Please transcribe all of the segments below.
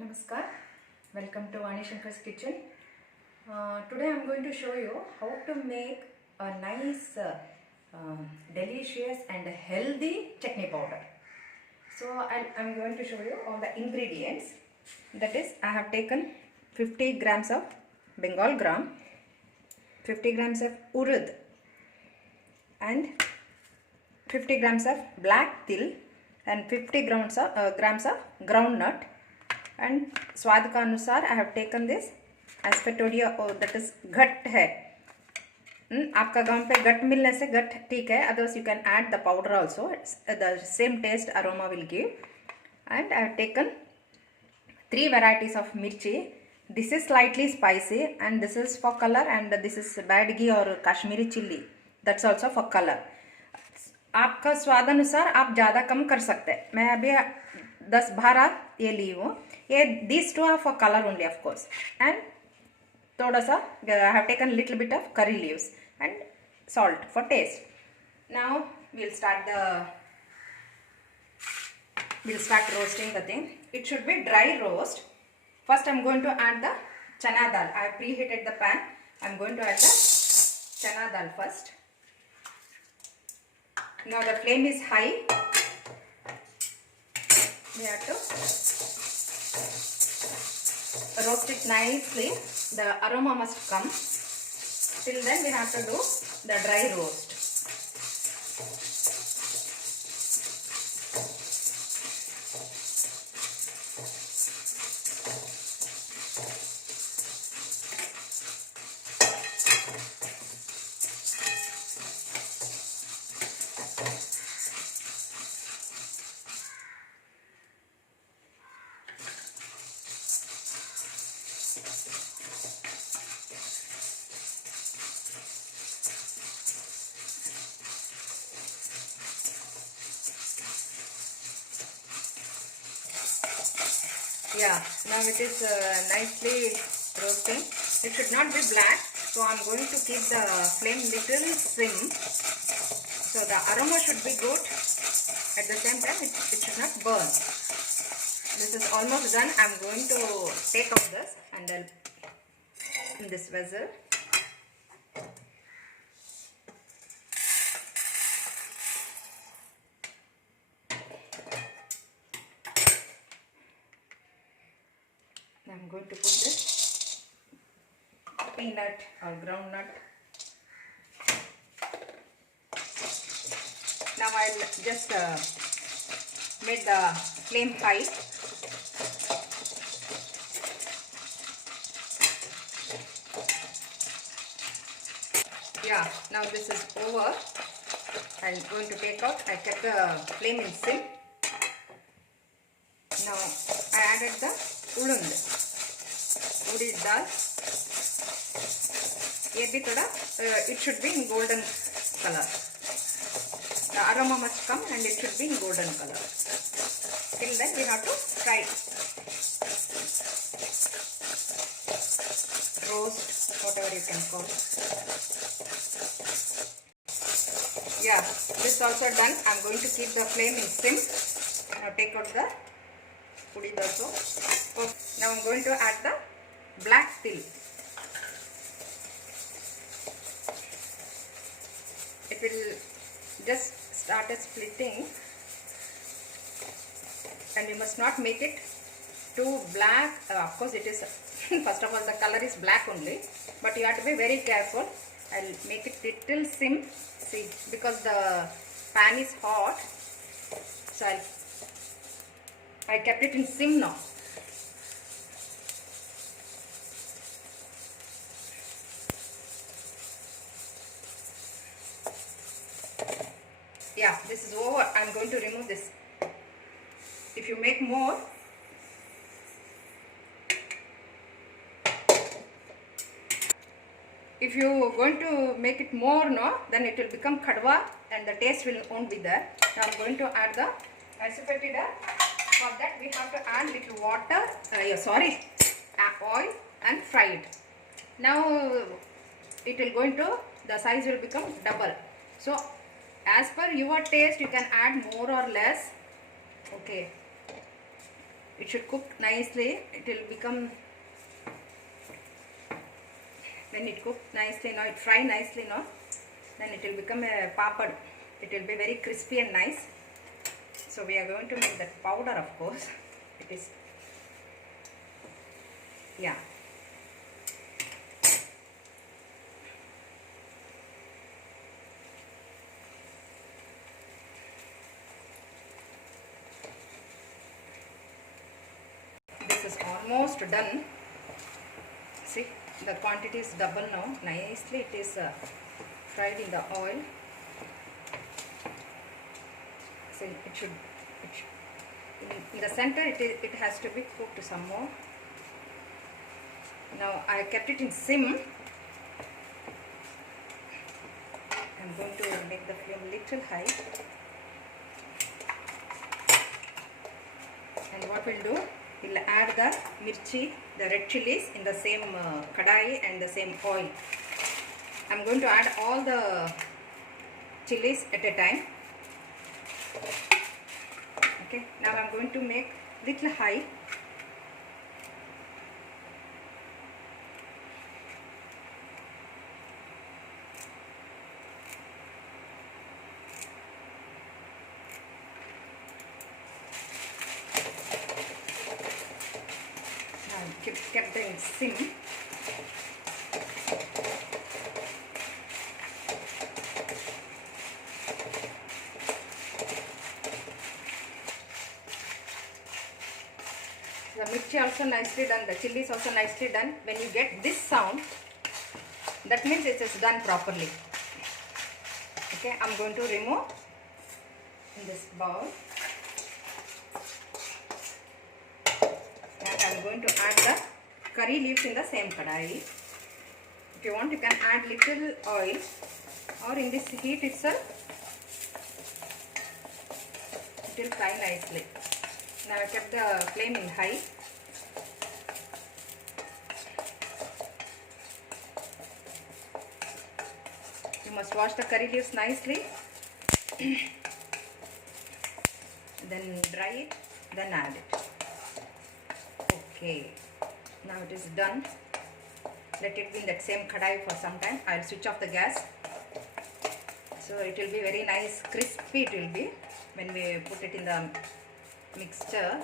Namaskar, welcome to Vani Shankar's kitchen. Today I am going to show you how to make a nice, delicious and healthy chutney powder. So I am going to show you all the ingredients. That is, I have taken 50 grams of Bengal gram, 50 grams of urud and 50 grams of black til and 50 grams of groundnut. And स्वाद का अनुसार I have taken this एस्पेटोडिया और that is घट है. आपका गांव पे घट मिलने से घट ठीक है, otherwise you can add the powder also. The same taste aroma will give. And I have taken 3 varieties of mirchi. This is slightly spicy and this is for color, and this is badgi or Kashmiri chili, that's also for color. आपका स्वाद अनुसार आप ज़्यादा कम कर सकते हैं. मैं अभी 10-12 ये ली हूँ. ये these two are for color only of course. And थोड़ा सा I have taken little bit of curry leaves and salt for taste. Now we'll start roasting the thing. It should be dry roast. First I'm going to add the chana dal. I have preheated the pan. I'm going to add the chana dal first. Now the flame is high. We have to roast it nicely. The aroma must come. Till then we have to do the dry roast. Yeah, now it is nicely roasting. It should not be black, so I am going to keep the flame little sim. So the aroma should be good. At the same time, it should not burn. This is almost done. I am going to take out this and then in this vessel. I am going to put this peanut or groundnut. Now I will just make the flame high. Yeah, now this is over. I am going to take out. I kept the flame in sim. Now I added the urud dal. ये भी थोड़ा it should be in golden color. The aroma must come and it should be in golden color. Till then we have to fry it. Roast, whatever you can call. Yeah, this also done. I am going to keep the flame in sim. Now take out the urud also. Oh, now I am going to add the black til. It will just start splitting, and you must not make it too black. Of course it is first of all the color is black only, but you have to be very careful. I'll make it little sim. See, because the pan is hot, so I kept it in sim now. Yeah, this is over. I am going to remove this. If you make more, if you are going to make it more, no, then it will become kadwa and the taste won't be there. Now I am going to add the asafoetida. For that we have to add little water, oil and fry it. Now it will go into, the size will become double. So as per your taste you can add more or less. Okay, it should cook nicely. It will become, when it cook nicely now, it fry nicely now, then it will become a papad. It will be very crispy and nice. So we are going to make that powder, of course. It is, yeah. This is almost done. See, the quantity is double now. Nicely it is fried in the oil. See, it should in the center it has to be cooked some more. Now I kept it in sim. I'm going to make the flame little high. And what we'll do, we'll add the mirchi, the red chilies in the same kadai and the same oil. I'm going to add all the chilies at a time. Okay, now I'm going to make little high. Now kept them in sim. The mirchi also nicely done, the chili is also nicely done. When you get this sound, that means it is done properly. Okay, I'm going to remove in this bowl. And I'm going to add the curry leaves in the same kadai. If you want, you can add little oil, or in this heat itself, it will fry nicely. Now I kept the flame in high. You must wash the curry leaves nicely. Then dry it, then add it. Okay, now it is done. Let it be in that same kadai for some time. I will switch off the gas. So it will be very nice, crispy it will be when we put it in the mixture.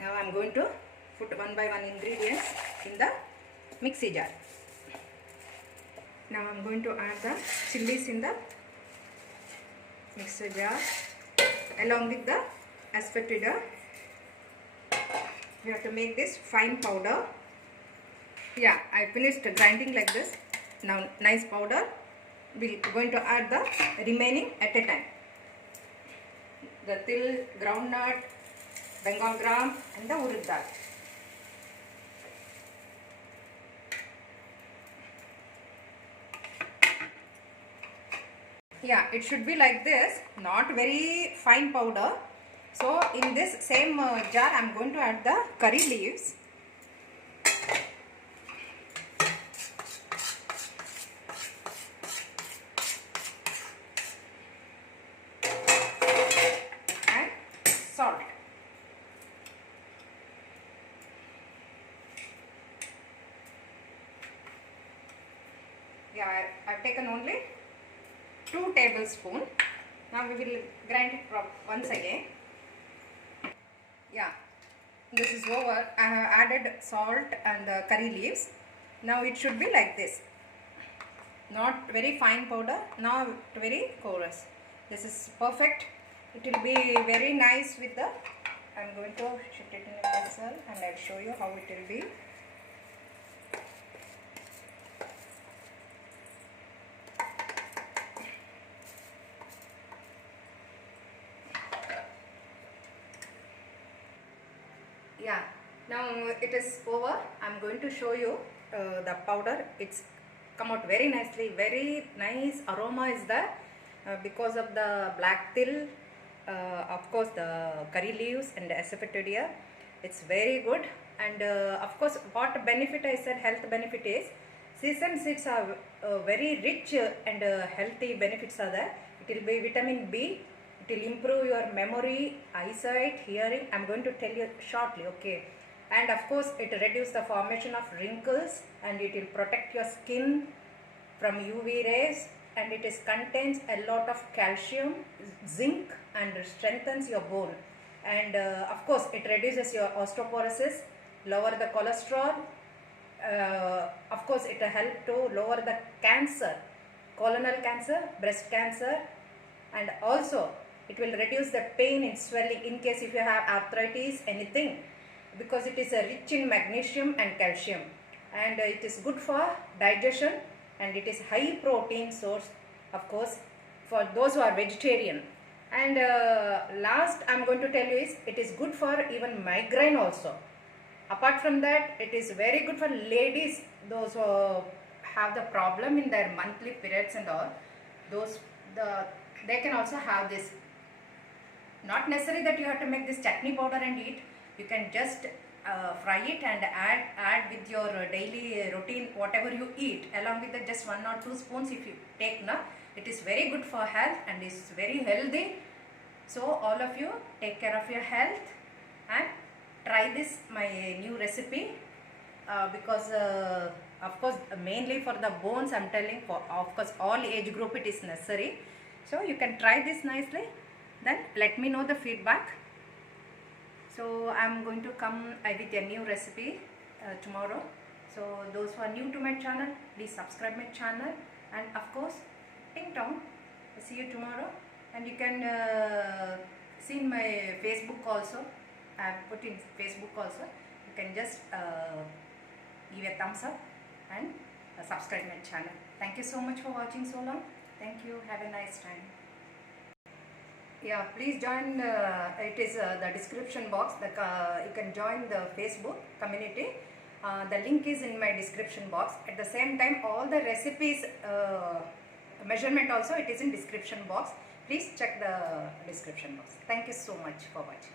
Now I am going to put one by one ingredients in the mixie jar. Now I am going to add the chilies in the mixer jar along with the asafoetida. We have to make this fine powder. Yeah, I finished grinding like this. Now nice powder. We are going to add the remaining at a time. The til, groundnut, Bengal gram and the urad dal. Yeah, it should be like this, not very fine powder. So in this same jar I am going to add the curry leaves. And salt. Yeah, I have taken only 2 tablespoons. Now we will grind it once again. Yeah, this is over. I have added salt and the curry leaves. Now it should be like this. Not very fine powder, not very coarse. This is perfect. It will be very nice with the, I am going to shift it in a vessel and I will show you how it will be. Yeah, now it is over. I am going to show you the powder. It's come out very nicely, very nice aroma is there because of the black til, of course the curry leaves and the asafoetida. It's very good, and of course what benefit I said, health benefit is, sesame seeds are very rich and healthy benefits are there. It will be vitamin B, it it will improve your memory, eyesight, hearing. I'm going to tell you shortly, okay. And of course it reduces the formation of wrinkles, and it will protect your skin from UV rays, and it is contains a lot of calcium, zinc, and strengthens your bone. And of course it reduces your osteoporosis, lower the cholesterol. Of course it helps to lower the cancer, colonal cancer, breast cancer, and also it will reduce the pain and swelling in case if you have arthritis, anything, because it is rich in magnesium and calcium, and it is good for digestion, and it is high protein source, of course, for those who are vegetarian. And last I'm going to tell you is it is good for even migraine also. Apart from that, it is very good for ladies, those who have the problem in their monthly periods and all, they can also have this. Not necessary that you have to make this chutney powder and eat. You can just fry it and add with your daily routine, whatever you eat, along with just 1 or 2 spoons if you take now. It is very good for health and is very healthy. So all of you take care of your health and try this my new recipe, because of course mainly for the bones I'm telling, for of course all age group it is necessary. So you can try this nicely, then let me know the feedback. So I'm going to come with a new recipe tomorrow. So those who are new to my channel, please subscribe my channel, and of course ting tong. See you tomorrow. And you can see in my Facebook also. I have put in Facebook also. You can just give a thumbs up and subscribe my channel. Thank you so much for watching so long. Thank you. Have a nice time. Yeah, please join. It is the description box. You can join the Facebook community. The link is in my description box. At the same time, all the recipes measurement also it is in description box. Please check the description box. Thank you so much for watching.